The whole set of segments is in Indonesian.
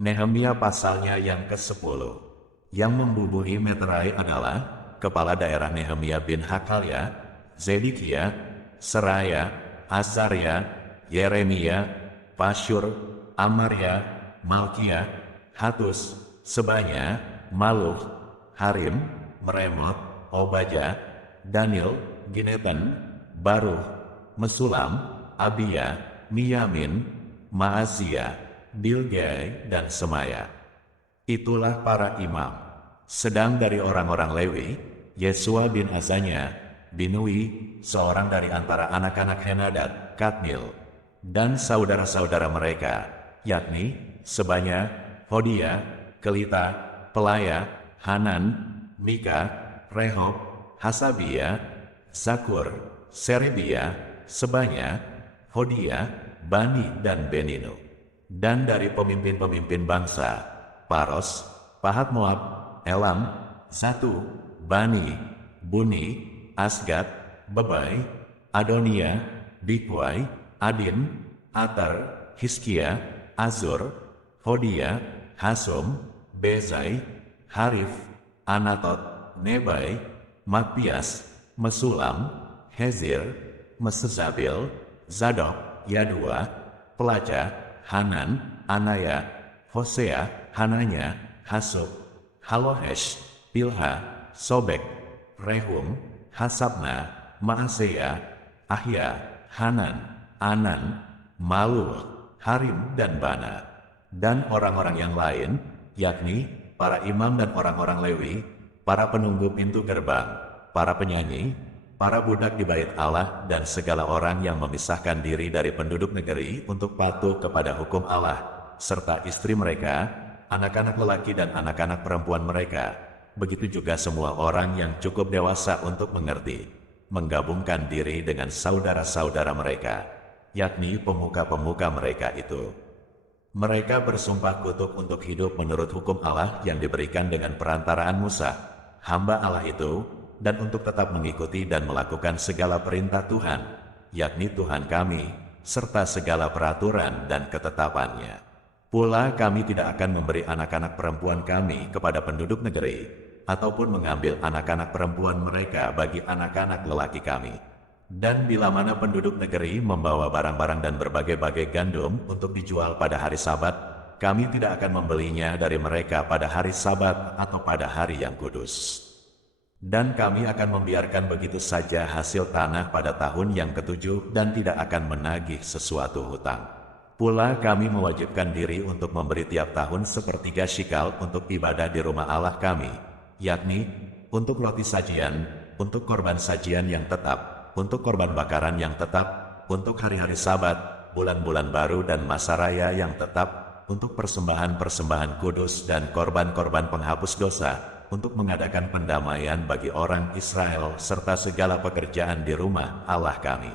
Nehemia pasalnya yang ke-10. Yang membubuhi meterai adalah kepala daerah Nehemia bin Hakalia, Zedekia, Seraya, Azaria, Yeremia, Pasyur, Amaria, Malkia, Hatus, Sebanya, Maluh, Harim, Meremot, Obaja, Daniel, Ginetan, Baruh, Mesulam, Abia, Miyamin, Maazia, Bilgai, dan Semaya. Itulah para imam. Sedang dari orang-orang Lewi, Yesua bin Azanya, Binui, seorang dari antara anak-anak Henadad, Kadmil, dan saudara-saudara mereka, yakni Sebanya, Hodia, Kelita, Pelaya, Hanan, Mika, Rehob, Hasabia, Zakur, Serebia, Sebanya, Hodia, Bani, dan Beninu. Dan dari pemimpin-pemimpin bangsa, Paros, Pahat Moab, Elam, Zatu, Bani, Buni, Asgad, Bebai, Adonia, Bikwai, Adin, Atar, Hiskia, Azur, Hodia, Hasum, Bezai, Harif, Anatot, Nebai, Makpias, Mesulam, Hezir, Mesezabil, Zadok, Yadua, Pelaja, Hanan, Anaya, Hosea, Hananya, Hasub, Halohesh, Pilha, Sobek, Rehum, Hasabna, Maaseya, Ahya, Hanan, Anan, Maluh, Harim, dan Bana. Dan orang-orang yang lain, yakni para imam dan orang-orang Lewi, para penunggu pintu gerbang, para penyanyi, para budak di bait Allah, dan segala orang yang memisahkan diri dari penduduk negeri untuk patuh kepada hukum Allah, serta istri mereka, anak-anak lelaki dan anak-anak perempuan mereka. Begitu juga semua orang yang cukup dewasa untuk mengerti, menggabungkan diri dengan saudara-saudara mereka, yakni pemuka-pemuka mereka itu. Mereka bersumpah kutuk untuk hidup menurut hukum Allah yang diberikan dengan perantaraan Musa, hamba Allah itu, dan untuk tetap mengikuti dan melakukan segala perintah Tuhan, yakni Tuhan kami, serta segala peraturan dan ketetapannya. Pula kami tidak akan memberi anak-anak perempuan kami kepada penduduk negeri, ataupun mengambil anak-anak perempuan mereka bagi anak-anak lelaki kami. Dan bila mana penduduk negeri membawa barang-barang dan berbagai-bagai gandum untuk dijual pada hari Sabat, kami tidak akan membelinya dari mereka pada hari Sabat atau pada hari yang kudus. Dan kami akan membiarkan begitu saja hasil tanah pada tahun yang ke-7 dan tidak akan menagih sesuatu hutang. Pula kami mewajibkan diri untuk memberi tiap tahun 1/3 shikal untuk ibadah di rumah Allah kami, yakni untuk roti sajian, untuk korban sajian yang tetap, untuk korban bakaran yang tetap, untuk hari-hari Sabat, bulan-bulan baru dan masa raya yang tetap, untuk persembahan-persembahan kudus dan korban-korban penghapus dosa, untuk mengadakan pendamaian bagi orang Israel serta segala pekerjaan di rumah Allah kami.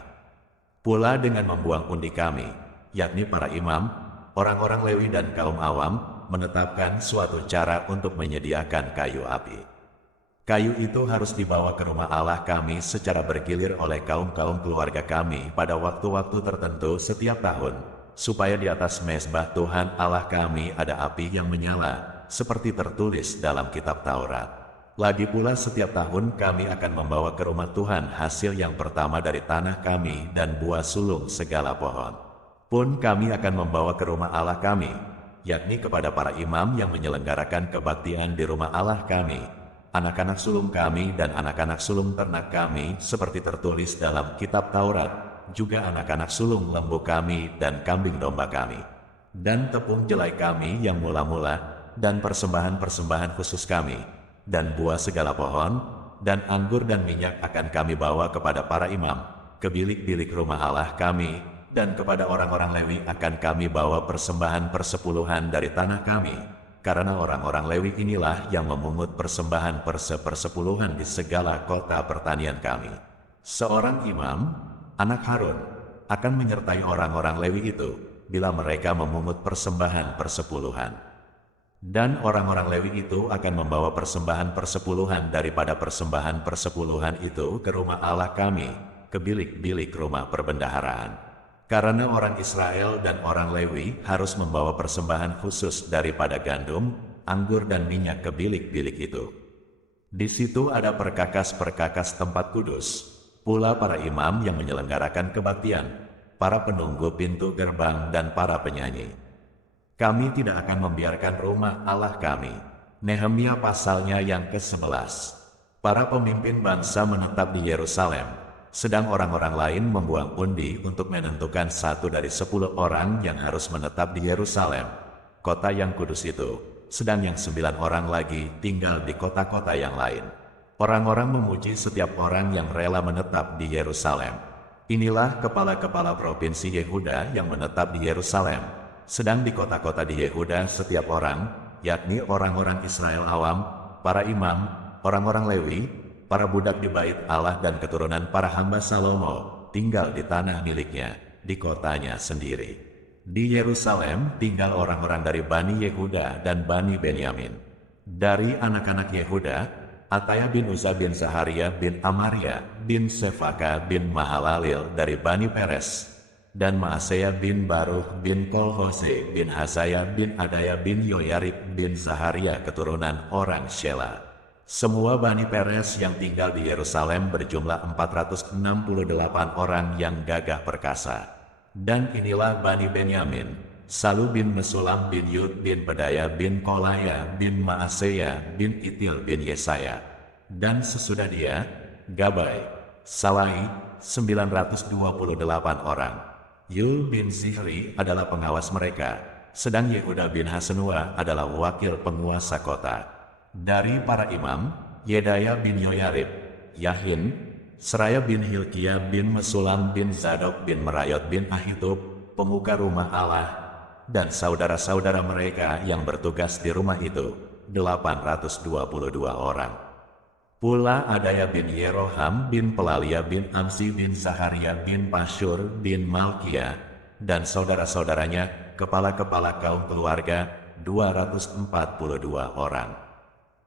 Pula dengan membuang undi kami, yakni para imam, orang-orang Lewi dan kaum awam, menetapkan suatu cara untuk menyediakan kayu api. Kayu itu harus dibawa ke rumah Allah kami secara bergilir oleh kaum-kaum keluarga kami pada waktu-waktu tertentu setiap tahun, supaya di atas mezbah Tuhan Allah kami ada api yang menyala, seperti tertulis dalam kitab Taurat. Lagi pula setiap tahun kami akan membawa ke rumah Tuhan hasil yang pertama dari tanah kami dan buah sulung segala pohon. Pun kami akan membawa ke rumah Allah kami, yakni kepada para imam yang menyelenggarakan kebaktian di rumah Allah kami, anak-anak sulung kami dan anak-anak sulung ternak kami seperti tertulis dalam kitab Taurat, juga anak-anak sulung lembu kami dan kambing domba kami, dan tepung jelai kami yang mula-mula, dan persembahan-persembahan khusus kami, dan buah segala pohon, dan anggur dan minyak akan kami bawa kepada para imam, ke bilik-bilik rumah Allah kami, dan kepada orang-orang Lewi akan kami bawa persembahan persepuluhan dari tanah kami, karena orang-orang Lewi inilah yang memungut persembahan persepuluhan di segala kota pertanian kami. Seorang imam, anak Harun, akan menyertai orang-orang Lewi itu, bila mereka memungut persembahan persepuluhan. Dan orang-orang Lewi itu akan membawa persembahan persepuluhan daripada persembahan persepuluhan itu ke rumah Allah kami, ke bilik-bilik rumah perbendaharaan. Karena orang Israel dan orang Lewi harus membawa persembahan khusus daripada gandum, anggur dan minyak ke bilik-bilik itu. Di situ ada perkakas-perkakas tempat kudus, pula para imam yang menyelenggarakan kebaktian, para penunggu pintu gerbang dan para penyanyi. Kami tidak akan membiarkan rumah Allah kami. Nehemia pasalnya yang ke-11. Para pemimpin bangsa menetap di Yerusalem, sedang orang-orang lain membuang undi untuk menentukan 1 dari 10 orang yang harus menetap di Yerusalem, kota yang kudus itu, sedang yang 9 orang lagi tinggal di kota-kota yang lain. Orang-orang memuji setiap orang yang rela menetap di Yerusalem. Inilah kepala-kepala provinsi Yehuda yang menetap di Yerusalem, sedang di kota-kota di Yehuda setiap orang, yakni orang-orang Israel awam, para imam, orang-orang Lewi, para budak di bait Allah dan keturunan para hamba Salomo, tinggal di tanah miliknya, di kotanya sendiri. Di Yerusalem tinggal orang-orang dari Bani Yehuda dan Bani Benyamin. Dari anak-anak Yehuda, Ataya bin Uza bin Zaharia bin Amaria bin Sefaka bin Mahalalil dari Bani Peres, dan Maaseya bin Baruch bin Kolhose bin Hasaya bin Adaya bin Yoyarib bin Zaharia keturunan orang Shela. Semua Bani Peres yang tinggal di Yerusalem berjumlah 468 orang yang gagah perkasa. Dan inilah Bani Benyamin, Salu bin Mesulam bin Yud bin Pedaya bin Kolaya bin Maaseya bin Itil bin Yesaya. Dan sesudah dia, Gabai, Salai, 928 orang. Yul bin Zihri adalah pengawas mereka, sedang Yehuda bin Hasenua adalah wakil penguasa kota. Dari para imam, Yedaya bin Yoyarib, Yahin, Seraya bin Hilkiah bin Mesulam bin Zadok bin Merayot bin Ahitub, pemuka rumah Allah, dan saudara-saudara mereka yang bertugas di rumah itu, 822 orang. Pula Adaya bin Yeroham bin Pelalia bin Amsi bin Zaharia bin Pashur bin Malkia, dan saudara-saudaranya, kepala-kepala kaum keluarga, 242 orang.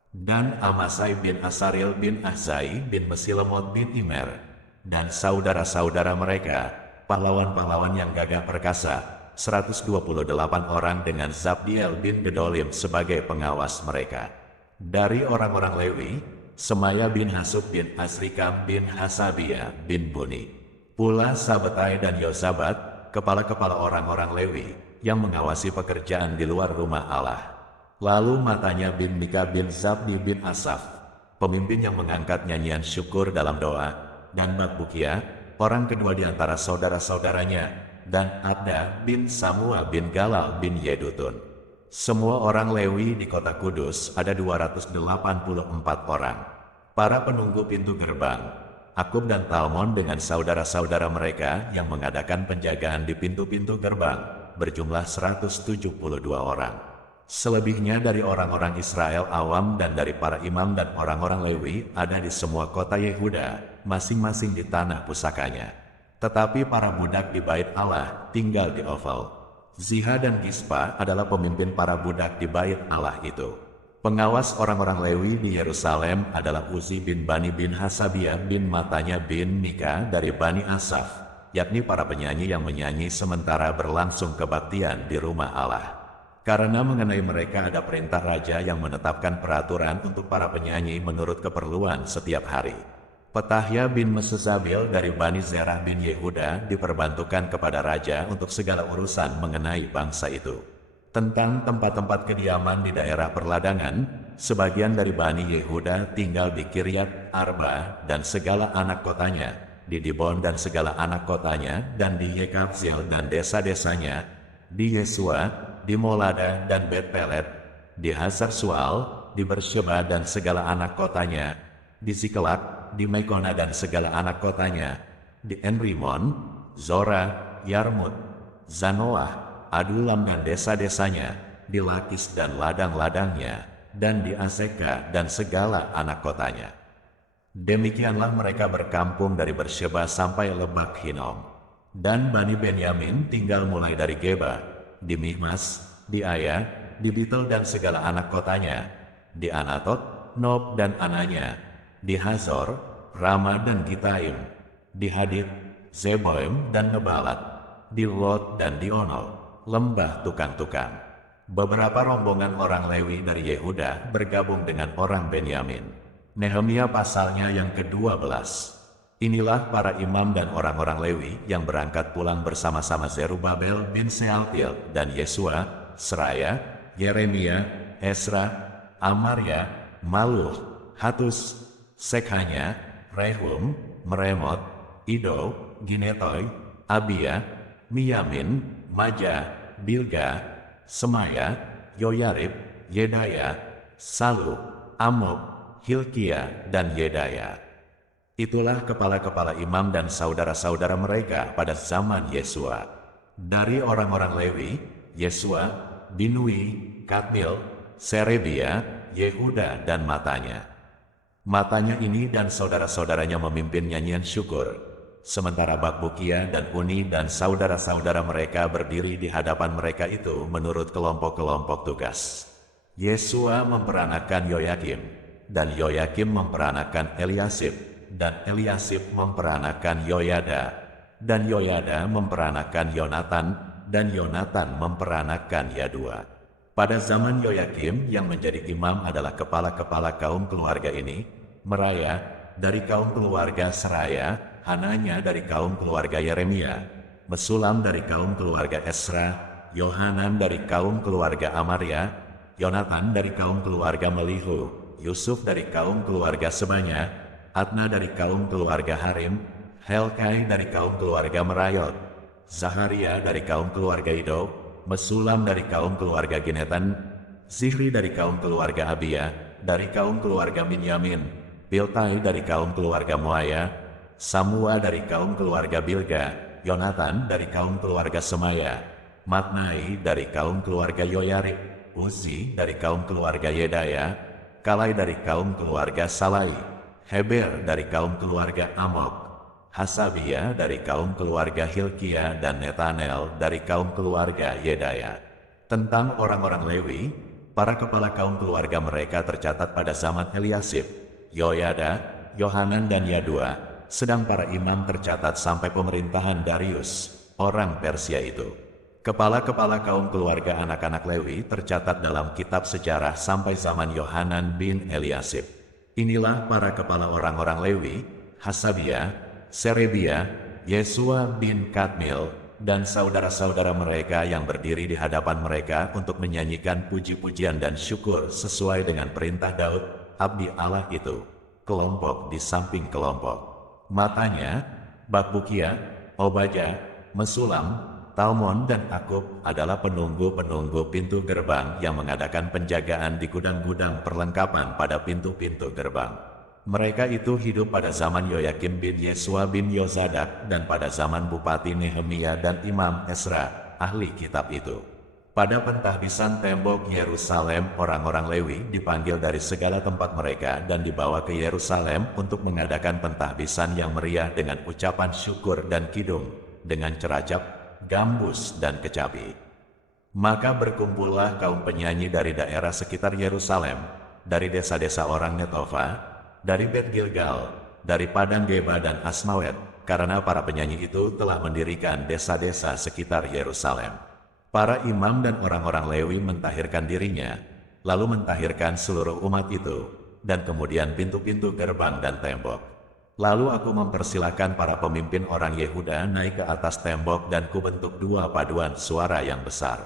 Dan Amasai bin Asaril bin Ahzai bin Mesilemot bin Imer, dan saudara-saudara mereka, pahlawan-pahlawan yang gagah perkasa, 128 orang dengan Zabdiel bin Gedolim sebagai pengawas mereka. Dari orang-orang Lewi, Semaya bin Hasub bin Azrikam bin Hasabia bin Buni, pula Sabetai dan Yosabat, kepala-kepala orang-orang Lewi, yang mengawasi pekerjaan di luar rumah Allah. Lalu matanya bin Mika bin Zabdi bin Asaf, pemimpin yang mengangkat nyanyian syukur dalam doa, dan Bakbukia, orang kedua di antara saudara-saudaranya, dan Adda bin Samua bin Galal bin Yedutun. Semua orang Lewi di kota Kudus ada 284 orang. Para penunggu pintu gerbang, Akub dan Talmon dengan saudara-saudara mereka yang mengadakan penjagaan di pintu-pintu gerbang, berjumlah 172 orang. Selebihnya dari orang-orang Israel awam dan dari para imam dan orang-orang Lewi ada di semua kota Yehuda, masing-masing di tanah pusakanya. Tetapi para budak di bait Allah tinggal di Ofel. Ziha dan Gispa adalah pemimpin para budak di bait Allah itu. Pengawas orang-orang Lewi di Yerusalem adalah Uzi bin Bani bin Hasabia bin Matanya bin Mika dari Bani Asaf, yakni para penyanyi yang menyanyi sementara berlangsung kebaktian di rumah Allah. Karena mengenai mereka ada perintah raja yang menetapkan peraturan untuk para penyanyi menurut keperluan setiap hari. Petahya bin Mesezabil dari Bani Zerah bin Yehuda diperbantukan kepada raja untuk segala urusan mengenai bangsa itu. Tentang tempat-tempat kediaman di daerah perladangan, sebagian dari Bani Yehuda tinggal di Kiryat Arba dan segala anak kotanya, di Dibon dan segala anak kotanya, dan di Yekabzil dan desa-desanya, di Yesua, di Molada dan Bet-Pelet, di Hazar Sual, di Bersheba dan segala anak kotanya, di Zikelak, di Mekona dan segala anak kotanya, di Enrimon, Zora, Yarmut, Zanoah, Adulam dan desa-desanya, di Lakis dan ladang-ladangnya, dan di Azeka dan segala anak kotanya. Demikianlah mereka berkampung dari Bersheba sampai Lebak Hinom. Dan Bani Benyamin tinggal mulai dari Geba, di Mihmas, di Aya, di Bitel dan segala anak kotanya, di Anatot, Nob dan anaknya, di Hazor, Rama dan Gitaim, di Hadid, Zeboim dan Nebalat, di Lot dan di Ono, lembah tukang-tukang. Beberapa rombongan orang Lewi dari Yehuda bergabung dengan orang Benyamin. Nehemia pasalnya yang ke-12. Inilah para imam dan orang-orang Lewi yang berangkat pulang bersama-sama Zerubabel bin Sealtiel dan Yesua, Seraya, Yeremia, Esra, Amaria, Maluh, Hatus, Sekhanya, Rehum, Meremot, Ido, Ginetoy, Abia, Miyamin, Maja, Bilga, Semaya, Yoyarib, Yedaya, Salu, Amok, Hilkia, dan Yedaya. Itulah kepala-kepala imam dan saudara-saudara mereka pada zaman Yesua. Dari orang-orang Lewi, Yesua, Binui, Kadmil, Serebia, Yehuda, dan Matanya. Matanya ini dan saudara-saudaranya memimpin nyanyian syukur. Sementara Bakbukia dan Uni dan saudara-saudara mereka berdiri di hadapan mereka itu menurut kelompok-kelompok tugas. Yesua memperanakan Yoyakim, dan Yoyakim memperanakan Eliasib, dan Eliasib memperanakan Yoyada, dan Yoyada memperanakan Yonatan, dan Yonatan memperanakan Yadua. Pada zaman Yoyakim yang menjadi imam adalah kepala-kepala kaum keluarga ini, Meraya dari kaum keluarga Seraya, Hananya dari kaum keluarga Yeremia, Mesulam dari kaum keluarga Esra, Yohanan dari kaum keluarga Amaria, Yonatan dari kaum keluarga Melihu, Yusuf dari kaum keluarga Sebanya, Adna dari kaum keluarga Harim, Helkai dari kaum keluarga Merayot, Zaharia dari kaum keluarga Ido, Mesulam dari kaum keluarga Ginetan, Zihri dari kaum keluarga Abia, dari kaum keluarga Binyamin, Piltai dari kaum keluarga Muaya, Samua dari kaum keluarga Bilga, Yonatan dari kaum keluarga Semaya, Matnai dari kaum keluarga Yoyarib, Uzi dari kaum keluarga Yedaya, Kalai dari kaum keluarga Salai, Heber dari kaum keluarga Amok, Hasabia dari kaum keluarga Hilkia, dan Netanel dari kaum keluarga Yedaya. Tentang orang-orang Lewi, para kepala kaum keluarga mereka tercatat pada zaman Eliasib, Yoyada, Yohanan, dan Yadua, sedang para imam tercatat sampai pemerintahan Darius, orang Persia itu. Kepala-kepala kaum keluarga anak-anak Lewi tercatat dalam kitab sejarah sampai zaman Yohanan bin Eliasib. Inilah para kepala orang-orang Lewi, Hasabia, Serebia, Yesua bin Kadmil, dan saudara-saudara mereka yang berdiri di hadapan mereka untuk menyanyikan puji-pujian dan syukur sesuai dengan perintah Daud, abdi Allah itu, kelompok di samping kelompok. Matanya, Bakbukia, Obaja, Mesulam, Talmon, dan Akub adalah penunggu-penunggu pintu gerbang yang mengadakan penjagaan di gudang-gudang perlengkapan pada pintu-pintu gerbang. Mereka itu hidup pada zaman Yoyakim bin Yesua bin Yozadak dan pada zaman Bupati Nehemia dan Imam Esra, ahli kitab itu. Pada pentahbisan tembok Yerusalem, orang-orang Lewi dipanggil dari segala tempat mereka dan dibawa ke Yerusalem untuk mengadakan pentahbisan yang meriah dengan ucapan syukur dan kidung, dengan ceracap, gambus, dan kecapi. Maka berkumpullah kaum penyanyi dari daerah sekitar Yerusalem, dari desa-desa orang Netofa, dari Bet Gilgal, dari Padang Geba dan Asmawet, karena para penyanyi itu telah mendirikan desa-desa sekitar Yerusalem. Para imam dan orang-orang Lewi mentahirkan dirinya, lalu mentahirkan seluruh umat itu, dan kemudian pintu-pintu gerbang dan tembok. Lalu aku mempersilahkan para pemimpin orang Yehuda naik ke atas tembok dan kubentuk dua paduan suara yang besar.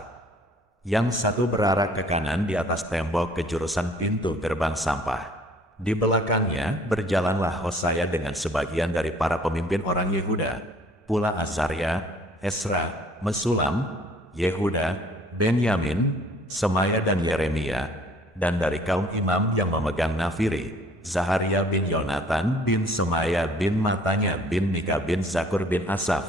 Yang satu berarah ke kanan di atas tembok ke jurusan pintu gerbang sampah. Di belakangnya berjalanlah Hosaya dengan sebagian dari para pemimpin orang Yehuda, pula Azaria, Esra, Mesulam, Yehuda, Benyamin, Semaya, dan Yeremia, dan dari kaum imam yang memegang nafiri, Zaharia bin Yonatan bin Semaya bin Matanya bin Mika bin Zakur bin Asaf,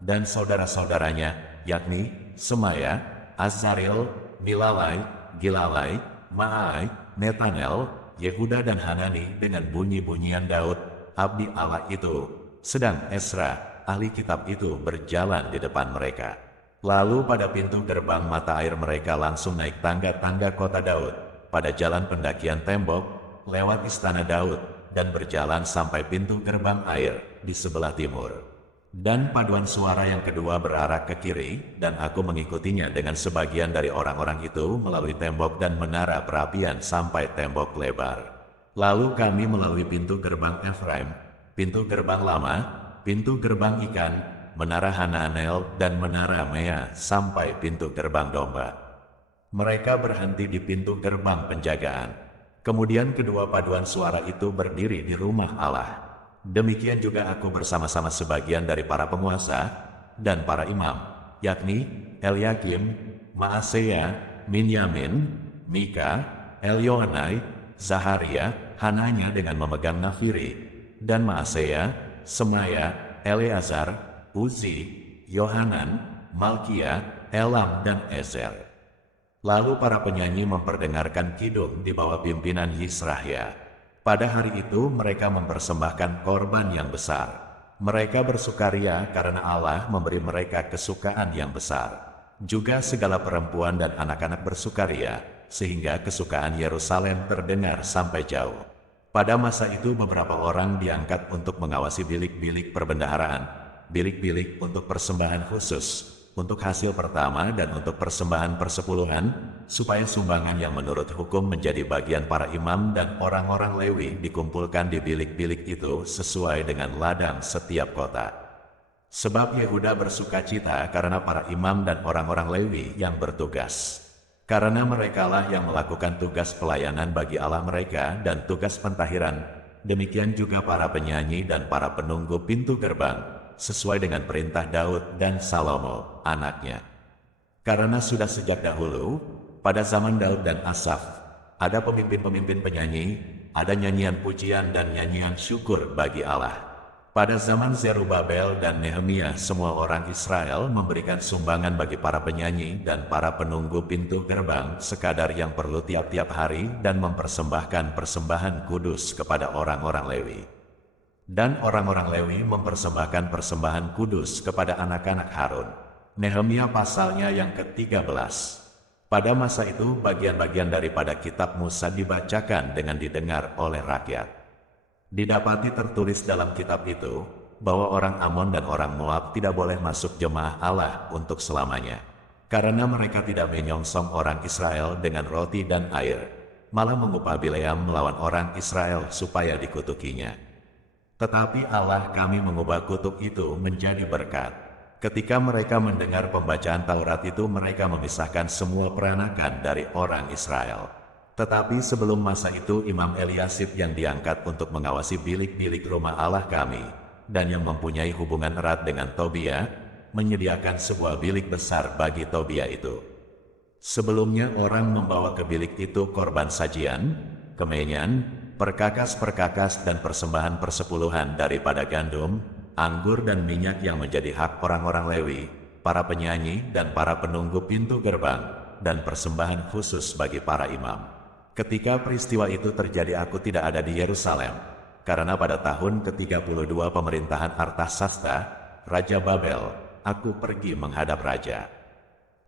dan saudara-saudaranya, yakni Semaya, Azaril, Milalai, Gilalai, Maai, Netanel, Yehuda, dan Hanani dengan bunyi-bunyian Daud, abdi Allah itu, sedang Esra, ahli kitab itu berjalan di depan mereka. Lalu pada pintu gerbang mata air mereka langsung naik tangga-tangga kota Daud, pada jalan pendakian tembok, lewat istana Daud, dan berjalan sampai pintu gerbang air di sebelah timur. Dan paduan suara yang kedua berarah ke kiri, dan aku mengikutinya dengan sebagian dari orang-orang itu melalui tembok dan menara perapian sampai tembok lebar. Lalu kami melalui pintu gerbang Efraim, pintu gerbang lama, pintu gerbang ikan, menara Hananel, dan menara Mea sampai pintu gerbang domba. Mereka berhenti di pintu gerbang penjagaan. Kemudian kedua paduan suara itu berdiri di rumah Allah. Demikian juga aku bersama-sama sebagian dari para penguasa dan para imam, yakni Eliakim, Maaseya, Minyamin, Mika, Elyoenai, Zaharia, Hananya dengan memegang nafiri, dan Maaseya, Semaya, Eleazar, Uzi, Yohanan, Malkia, Elam, dan Ezer. Lalu para penyanyi memperdengarkan kidung di bawah pimpinan Yisrahya. Pada hari itu mereka mempersembahkan korban yang besar. Mereka bersukaria karena Allah memberi mereka kesukaan yang besar. Juga segala perempuan dan anak-anak bersukaria, sehingga kesukaan Yerusalem terdengar sampai jauh. Pada masa itu beberapa orang diangkat untuk mengawasi bilik-bilik perbendaharaan, bilik-bilik untuk persembahan khusus, untuk hasil pertama dan untuk persembahan persepuluhan, supaya sumbangan yang menurut hukum menjadi bagian para imam dan orang-orang Lewi dikumpulkan di bilik-bilik itu sesuai dengan ladang setiap kota. Sebab Yehuda bersukacita karena para imam dan orang-orang Lewi yang bertugas. Karena merekalah yang melakukan tugas pelayanan bagi Allah mereka dan tugas pentahiran, demikian juga para penyanyi dan para penunggu pintu gerbang, sesuai dengan perintah Daud dan Salomo, anaknya. Karena sudah sejak dahulu, pada zaman Daud dan Asaf, ada pemimpin-pemimpin penyanyi, ada nyanyian pujian dan nyanyian syukur bagi Allah. Pada zaman Zerubabel dan Nehemia, semua orang Israel memberikan sumbangan bagi para penyanyi dan para penunggu pintu gerbang sekadar yang perlu tiap-tiap hari dan mempersembahkan persembahan kudus kepada orang-orang Lewi. Dan orang-orang Lewi mempersembahkan persembahan kudus kepada anak-anak Harun. Nehemia pasalnya yang ke-13. Pada masa itu bagian-bagian daripada kitab Musa dibacakan dengan didengar oleh rakyat. Didapati tertulis dalam kitab itu, bahwa orang Amon dan orang Moab tidak boleh masuk jemaah Allah untuk selamanya. Karena mereka tidak menyongsong orang Israel dengan roti dan air, malah mengupah Bileam melawan orang Israel supaya dikutukinya. Tetapi Allah kami mengubah kutuk itu menjadi berkat. Ketika mereka mendengar pembacaan Taurat itu, mereka memisahkan semua peranakan dari orang Israel. Tetapi sebelum masa itu Imam Eliasib yang diangkat untuk mengawasi bilik-bilik rumah Allah kami, dan yang mempunyai hubungan erat dengan Tobia, menyediakan sebuah bilik besar bagi Tobia itu. Sebelumnya orang membawa ke bilik itu korban sajian, kemenyan, perkakas-perkakas dan persembahan persepuluhan daripada gandum, anggur dan minyak yang menjadi hak orang-orang Lewi, para penyanyi dan para penunggu pintu gerbang, dan persembahan khusus bagi para imam. Ketika peristiwa itu terjadi aku tidak ada di Yerusalem, karena pada tahun ke-32 pemerintahan Artasasta, Raja Babel, aku pergi menghadap raja.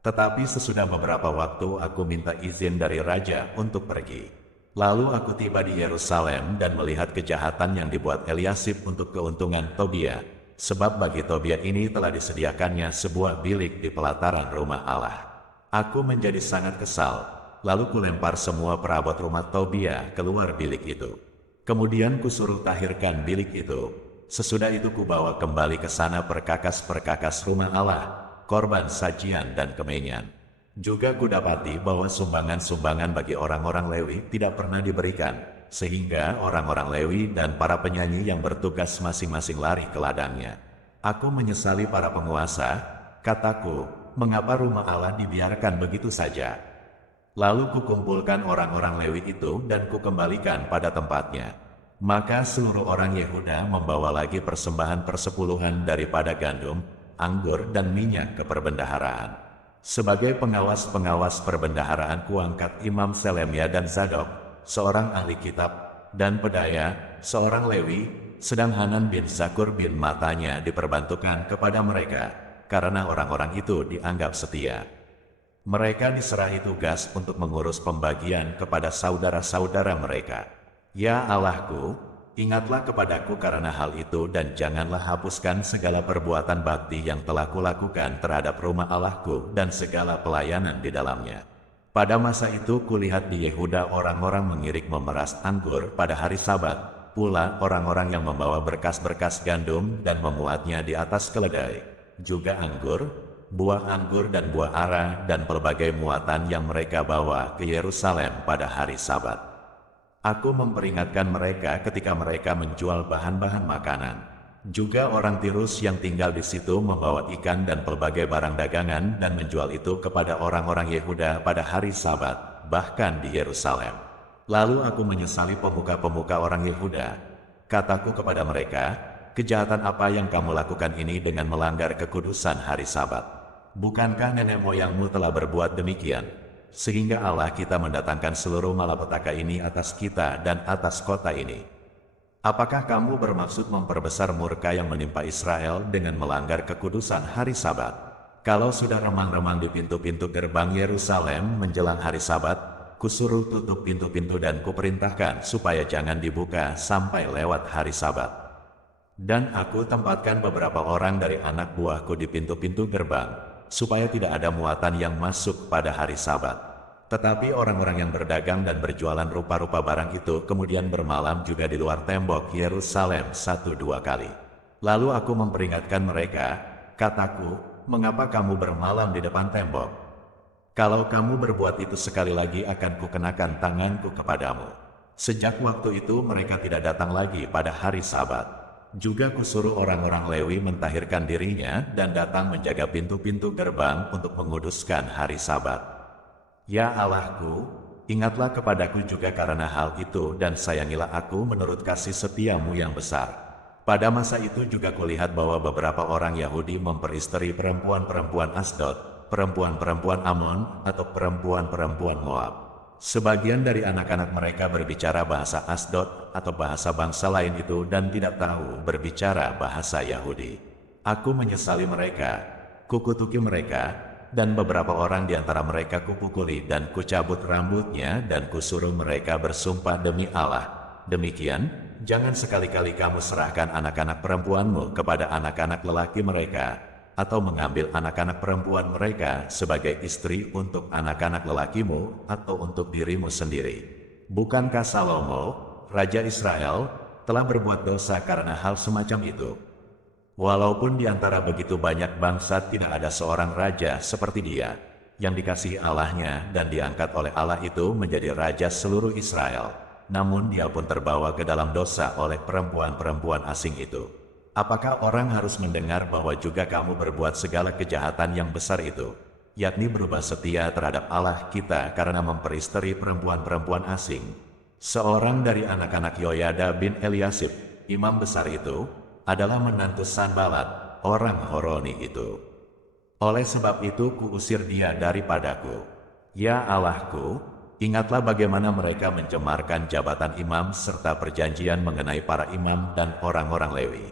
Tetapi sesudah beberapa waktu aku minta izin dari raja untuk pergi. Lalu aku tiba di Yerusalem dan melihat kejahatan yang dibuat Eliasib untuk keuntungan Tobia, sebab bagi Tobia ini telah disediakannya sebuah bilik di pelataran rumah Allah. Aku menjadi sangat kesal. Lalu kulempar semua perabot rumah Tobia keluar bilik itu. Kemudian kusuruh tahirkan bilik itu. Sesudah itu kubawa kembali ke sana perkakas-perkakas rumah Allah, korban sajian dan kemenyan. Juga kudapati bahwa sumbangan-sumbangan bagi orang-orang Lewi tidak pernah diberikan, sehingga orang-orang Lewi dan para penyanyi yang bertugas masing-masing lari ke ladangnya. Aku menyesali para penguasa, kataku, mengapa rumah Allah dibiarkan begitu saja? Lalu kukumpulkan orang-orang Lewi itu dan kukembalikan pada tempatnya. Maka seluruh orang Yehuda membawa lagi persembahan persepuluhan daripada gandum, anggur dan minyak ke perbendaharaan. Sebagai pengawas-pengawas perbendaharaan kuangkat Imam Selemia dan Zadok, seorang ahli kitab, dan Pedaya, seorang Lewi, sedang Hanan bin Zakur bin Matanya diperbantukan kepada mereka, karena orang-orang itu dianggap setia. Mereka diserahi tugas untuk mengurus pembagian kepada saudara-saudara mereka. Ya Allahku, Ingatlah kepadaku karena hal itu dan janganlah hapuskan segala perbuatan bakti yang telah kulakukan terhadap rumah Allahku dan segala pelayanan di dalamnya. Pada masa itu kulihat di Yehuda orang-orang mengirik memeras anggur pada hari Sabat, pula orang-orang yang membawa berkas-berkas gandum dan memuatnya di atas keledai, juga anggur, buah anggur dan buah ara dan pelbagai muatan yang mereka bawa ke Yerusalem pada hari Sabat. Aku memperingatkan mereka ketika mereka menjual bahan-bahan makanan. Juga orang Tirus yang tinggal di situ membawa ikan dan pelbagai barang dagangan dan menjual itu kepada orang-orang Yehuda pada hari Sabat, bahkan di Yerusalem. Lalu aku menyesali pemuka-pemuka orang Yehuda. Kataku kepada mereka, kejahatan apa yang kamu lakukan ini dengan melanggar kekudusan hari Sabat? Bukankah nenek moyangmu telah berbuat demikian? Sehingga Allah kita mendatangkan seluruh malapetaka ini atas kita dan atas kota ini. Apakah kamu bermaksud memperbesar murka yang menimpa Israel dengan melanggar kekudusan hari Sabat? Kalau sudah remang-remang di pintu-pintu gerbang Yerusalem menjelang hari Sabat, kusuruh tutup pintu-pintu dan kuperintahkan supaya jangan dibuka sampai lewat hari Sabat. Dan aku tempatkan beberapa orang dari anak buahku di pintu-pintu gerbang, supaya tidak ada muatan yang masuk pada hari Sabat. Tetapi orang-orang yang berdagang dan berjualan rupa-rupa barang itu kemudian bermalam juga di luar tembok Yerusalem 1-2 kali. Lalu aku memperingatkan mereka, kataku, mengapa kamu bermalam di depan tembok? Kalau kamu berbuat itu sekali lagi akan kukenakan tanganku kepadamu. Sejak waktu itu mereka tidak datang lagi pada hari Sabat. Juga kusuruh orang-orang Lewi mentahirkan dirinya dan datang menjaga pintu-pintu gerbang untuk menguduskan hari Sabat. Ya Allahku, ingatlah kepadaku juga karena hal itu dan sayangilah aku menurut kasih setiamu yang besar. Pada masa itu juga kulihat bahwa beberapa orang Yahudi memperisteri perempuan-perempuan Asdod, perempuan-perempuan Amon, atau perempuan-perempuan Moab. Sebagian dari anak-anak mereka berbicara bahasa Asdod atau bahasa bangsa lain itu dan tidak tahu berbicara bahasa Yahudi. Aku menyesali mereka, kukutuki mereka, dan beberapa orang di antara mereka kupukuli dan kucabut rambutnya dan kusuruh mereka bersumpah demi Allah. Demikian, jangan sekali-kali kamu serahkan anak-anak perempuanmu kepada anak-anak lelaki mereka, atau mengambil anak-anak perempuan mereka sebagai istri untuk anak-anak lelakimu atau untuk dirimu sendiri. Bukankah Salomo, Raja Israel, telah berbuat dosa karena hal semacam itu? Walaupun di antara begitu banyak bangsa tidak ada seorang raja seperti dia, yang dikasihi Allahnya dan diangkat oleh Allah itu menjadi raja seluruh Israel, namun dia pun terbawa ke dalam dosa oleh perempuan-perempuan asing itu. Apakah orang harus mendengar bahwa juga kamu berbuat segala kejahatan yang besar itu, yakni berubah setia terhadap Allah kita karena memperisteri perempuan-perempuan asing? Seorang dari anak-anak Yoyada bin Eliasib, imam besar itu, adalah menantu Sanbalat, orang Horoni itu. Oleh sebab itu kuusir dia daripadaku. Ya Allahku, ingatlah bagaimana mereka mencemarkan jabatan imam serta perjanjian mengenai para imam dan orang-orang Lewi.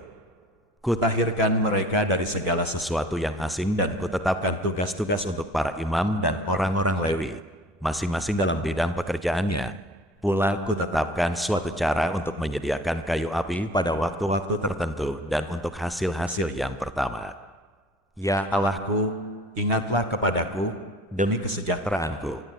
Kutahirkan mereka dari segala sesuatu yang asing dan kutetapkan tugas-tugas untuk para imam dan orang-orang Lewi, masing-masing dalam bidang pekerjaannya. Pula kutetapkan suatu cara untuk menyediakan kayu api pada waktu-waktu tertentu dan untuk hasil-hasil yang pertama. Ya Allahku, ingatlah kepadaku demi kesejahteraanku.